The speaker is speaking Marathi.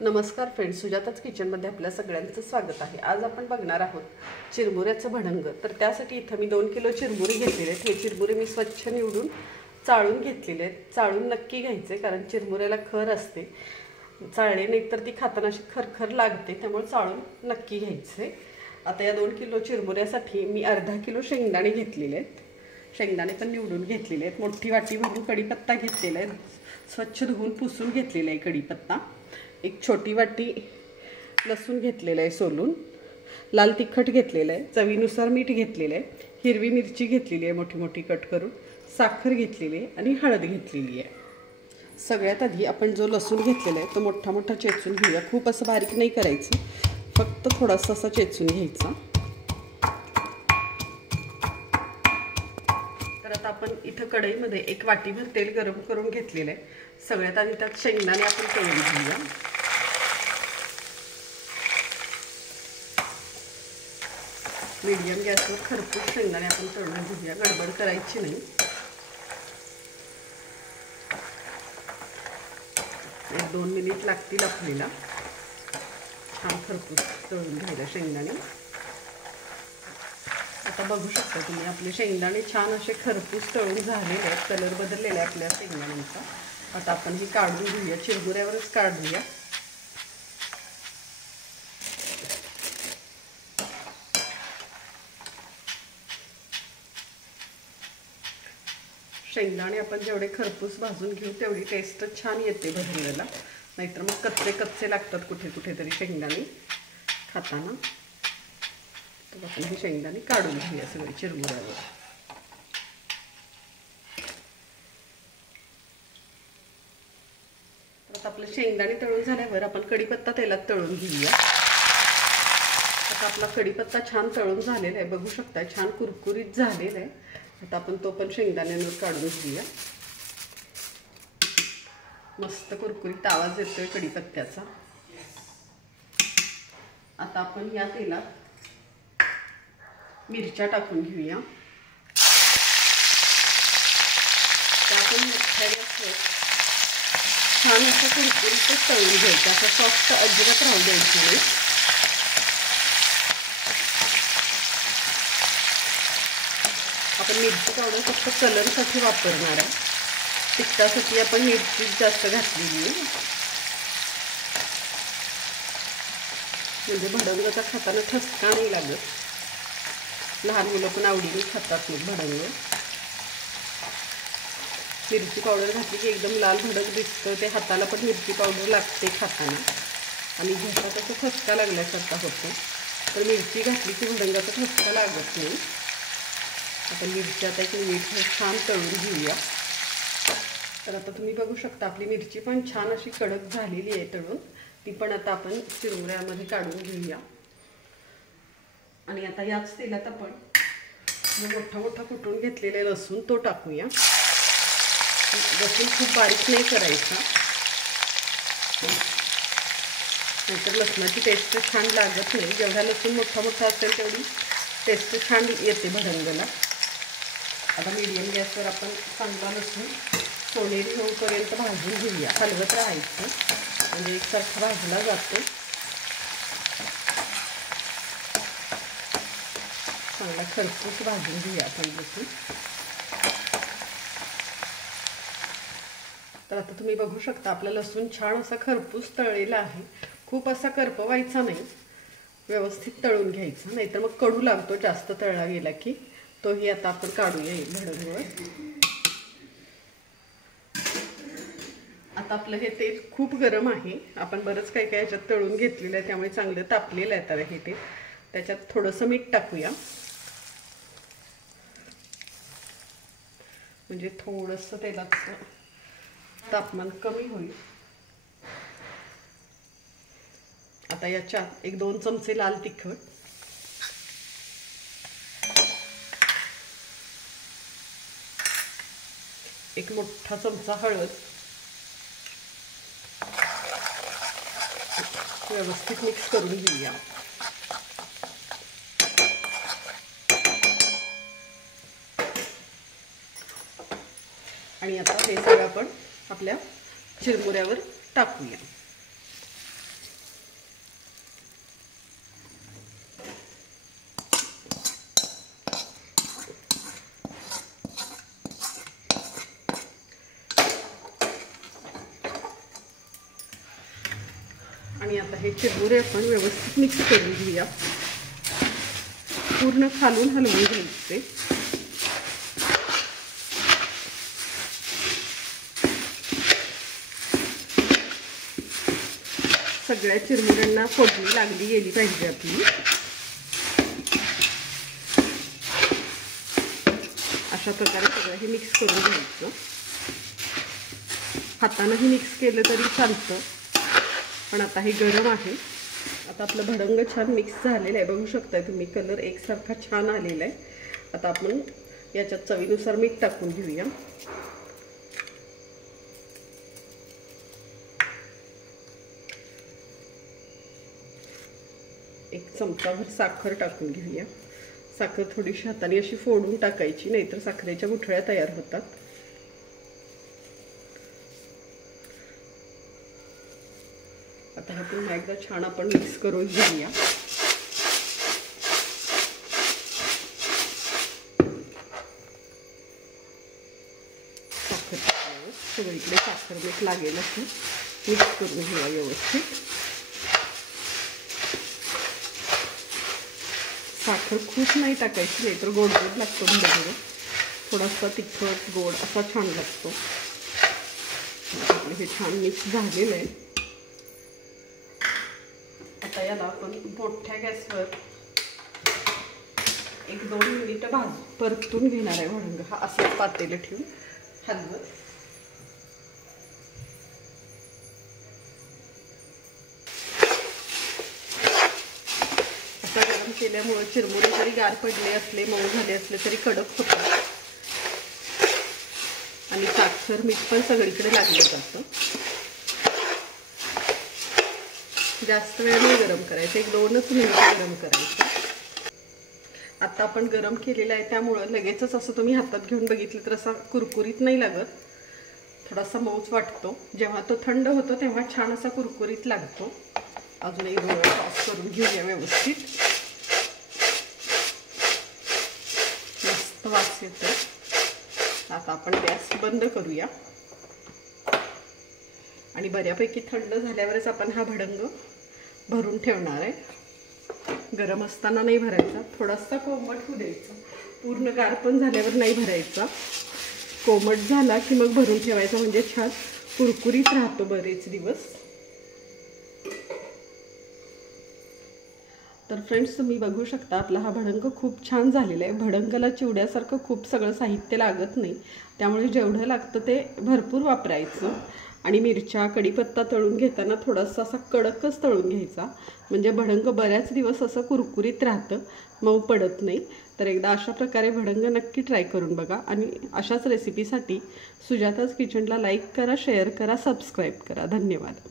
नमस्कार फ्रेंड्स, सुजाताच किचनमध्ये आपल्या सगळ्यांचं स्वागत आहे। आज आपण बघणार आहोत चिरमुऱ्याचं भडंग। तर त्यासाठी इथं मी 2 किलो चिरमुरे घेतलेले आहेत। हे चिरमुरे मी स्वच्छ निवडून चाळून घेतलेले आहेत। चाळून नक्की घ्यायचे, कारण चिरमुऱ्याला खर असते। चाळले नाही तर ती खाताना अशी खरखर लागते, त्यामुळे चाळून नक्की घ्यायचे। आता या 2 किलो चिरमुऱ्यासाठी मी अर्धा किलो शेंगदाणे घेतलेले आहेत। शेंगदाणे पण निवडून घेतलेले आहेत। मोठी वाटी भरून कढीपत्ता घेतलेला आहे, स्वच्छ धुवून पुसून घेतलेला आहे कढीपत्ता। एक छोटी वाटी लसूण घेतलेला आहे सोलून। लाल तिखट घेतलेलं आहे, चवीनुसार मीठ घेतलेलं आहे, हिरवी मिरची घेतलेली आहे मोठी मोठी कट करून, साखर घेतलेली आहे आणि हळद घेतलेली आहे। सगळ्यात आधी आपण जो लसूण घेतलेला आहे तो मोठा मोठा चेचून घेऊया। खूप असं बारीक नाही करायचं, फक्त थोडासा असा चेचून घ्यायचा। तर आता आपण इथं कढईमध्ये एक वाटीभर तेल गरम करून घेतलेलं आहे। सगळ्यात आधी त्यात शेंगदाणे आपण तळून घेऊया। मीडियम गॅसवर खरपूस शेंगदाणे आपण तळून घेऊया, गडबड करायची नाही। 1-2 मिनिट लागतील आपल्याला छान खरपूस तळून घ्यायला शेंगदाणे। आता बघू शकता तुम्ही आपले शेंगदाणे छान असे खरपूस तळून झालेले आहेत, कलर बदललेला आहे आपल्या शेंगदाण्यांचा। आता आपण हे काढून घेऊया, चिरमुऱ्यावरच काढूया। शेंगदाणे आपण जेवढे खरपूस भाजून घेऊ तेवढी टेस्ट छान येते भरलेला, नाहीतर मग कच्चे कच्चे लागतात कुठे कुठे तरी शेंगदाणे खाताना। तर आपण हे शेंगदाणे काढून घेऊया सगळे चिरमुऱ्यावर। आता आपले शेंगदाणे तळून झाल्यावर आपण कढीपत्ता तेलात तळून घेऊया। आता आपला कढीपत्ता छान तळून झालेला आहे, बघू शकता छान कुरकुरीत झालेला आहे। आता आपण तो पण शेंगदाण्यांवर काढून घेऊया। मस्त कुरकुरीत आवाज येतोय कढीपत्त्याचा। आता आपण या तेलात मिरच्या टाकून घेऊया। त्यातून मोठ्या गॅसवर छान असं कुरकुरीतच तळून घ्यायचं, असं सॉफ्ट अजिबात राहू द्यायचं नाही। आपण मिरची पावडर फक्त कलरसाठी वापरणार आहे, तिखटासाठी आपण मिरची जास्त घातलेली आहे, म्हणजे भडंगाचा खाताना ठसका नाही लागत। लहान मुलं पण आवडीने खातात मग भडंग। मिरची पावडर घातली की एकदम लाल भडंग दिसतं, ते हाताला पण मिरची पावडर लागते खाताना आणि घशात असं ठसका लागल्यासारखा होतो। तर मिरची घातली की भडंगाचा ठसका लागत नाही। आता मिरची आता एक मिनिट छान तळून घेऊया। तर आता तुम्ही बघू शकता आपली मिरची पण छान अशी कडक झालेली आहे तळून, ती पण आता आपण चिरमुऱ्यामध्ये काढून घेऊया। आणि आता याच तेलात आपण मोठा मोठा कुटून घेतलेला लसूण तो टाकूया। लसूण खूप बारीक नाही करायचा, नाहीतर लसणाची टेस्ट छान लागत नाही। जेवढा लसूण मोठा मोठा असेल तेवढी टेस्ट छान येते भडंगाला। आता मीडियम गॅसवर आपण चांगला लसूण सोनेरी होईपर्यंत भाजून घेऊया, हलवत राहायचं म्हणजे एकसारखा भाजला जातो। चांगला खरपूस भाजून घेऊया आपण लसूण। तर आता तुम्ही बघू शकता आपला लसूण छान असा खरपूस तळलेला आहे। खूप असा करपवायचा नाही, व्यवस्थित तळून घ्यायचा, नाहीतर मग कडू लागतो जास्त तळला गेला की। तोही आता आपण काढूया भडंगवर। आता आपलं हे तेल खूप गरम आहे, आपण बरंच काही काही याच्यात तळून घेतलेलं आहे, त्यामुळे चांगलं तापलेलं आहे। तर हे तेल त्याच्यात थोडंसं मीठ टाकूया, म्हणजे थोडंसं तेलाचं तापमान कमी होईल। आता याच्यात 1-2 चमचे लाल तिखट, एक मोठा चमचा हळद, व्यवस्थित मिक्स करून घेऊया। आणि आता हे सगळं आपण आपल्या चिरमुऱ्यावर टाकूया। आणि आता हे चिरमुरे आपण व्यवस्थित मिक्स करून घेऊया. पूर्ण खालून हलवून घ्यायचे. सगळ्या चिरमुऱ्यांना फोडणी लागली गेली पाहिजे आपली. अशा प्रकारे सगळं हे मिक्स करून घ्यायचं. हातानंही मिक्स केलं तरी चालतं, पण आता हे गरम आहे. आता आपलं भडंग छान मिक्स झालेलं आहे, बघू शकताय तुम्ही. कलर एकसारखा छान आलेला आहे. आता आपण याच्यात चवीनुसार मीठ टाकून घेऊया. एक चमचाभर साखर टाकून घेऊया. साखर थोडीशी हाताने अशी फोडून टाकायची, नाहीतर साखरेच्या गुठळ्या तयार होतात. आता हा पुन्हा एकदा छान आपण मिक्स करून घेऊया. साखर सगळीकडे साखर मीठ लागेल असं मिक्स करून घेऊया व्यवस्थित. साखर खूप नाही टाकायची, नाहीतर गोड गोड लागतो भडंग. थोडासा तिखट गोड असा छान लागतो. आपलं हे छान मिक्स झालेलं आहे. आता याला आपण मोठ्या गॅसवर 1-2 मिनिटं परतून घेणार आहे भडंग. हा असंच पातेलं ठेवून हलवत. असा गरम केल्यामुळे चिरमुरे जरी गार पडले असले, मऊ झाले असले तरी कडक होतात. आणि साखर मीठ पण सगळीकडे लागलं जातं. जास्त वेळ नाही गरम करायचं, 1-2च मिनिटं गरम करायचं. आता आपण गरम केलेलं आहे, त्यामुळं लगेचच असं तुम्ही हातात घेऊन बघितलं तर असा कुरकुरीत नाही लागत. थोडासा मऊच वाटतो. जेव्हा तो थंड होतो तेव्हा छान असा कुरकुरीत लागतो. अजून एक वेळ टॉस करून घेऊया व्यवस्थित. मस्त वास येतो. आता आपण गॅस बंद करूया. आणि बऱ्यापैकी थंड झाल्यावरच आपण हा भडंग भरून ठेवणार आहे. गरम असताना नाही भरायचा, थोडासा कोमट होऊ द्यायचा. पूर्ण गार पण झाल्यावर नाही भरायचा. कोमट झाला की मग भरून ठेवायचा, म्हणजे छान कुरकुरीत राहतो बरेच दिवस. तर फ्रेंड्स, तुम्ही बघू शकता आपला हा भडंग खूप छान झालेला आहे. भडंगाला चिवड्यासारखं खूप सगळं साहित्य लागत नाही, त्यामुळे जेवढं लागतं ते भरपूर वापरायचं. आणि मिरच्या कढीपत्ता तळून घेताना थोडासा असा कडकच तळून घ्यायचा, म्हणजे भडंग बऱ्याच दिवस असं कुरकुरीत राहतं, मऊ पडत नाही. तर एकदा अशा प्रकारे भडंग नक्की ट्राय करून बघा. आणि अशाच रेसिपीसाठी सुजाताज किचनला लाईक करा, शेअर करा, सबस्क्राईब करा. धन्यवाद.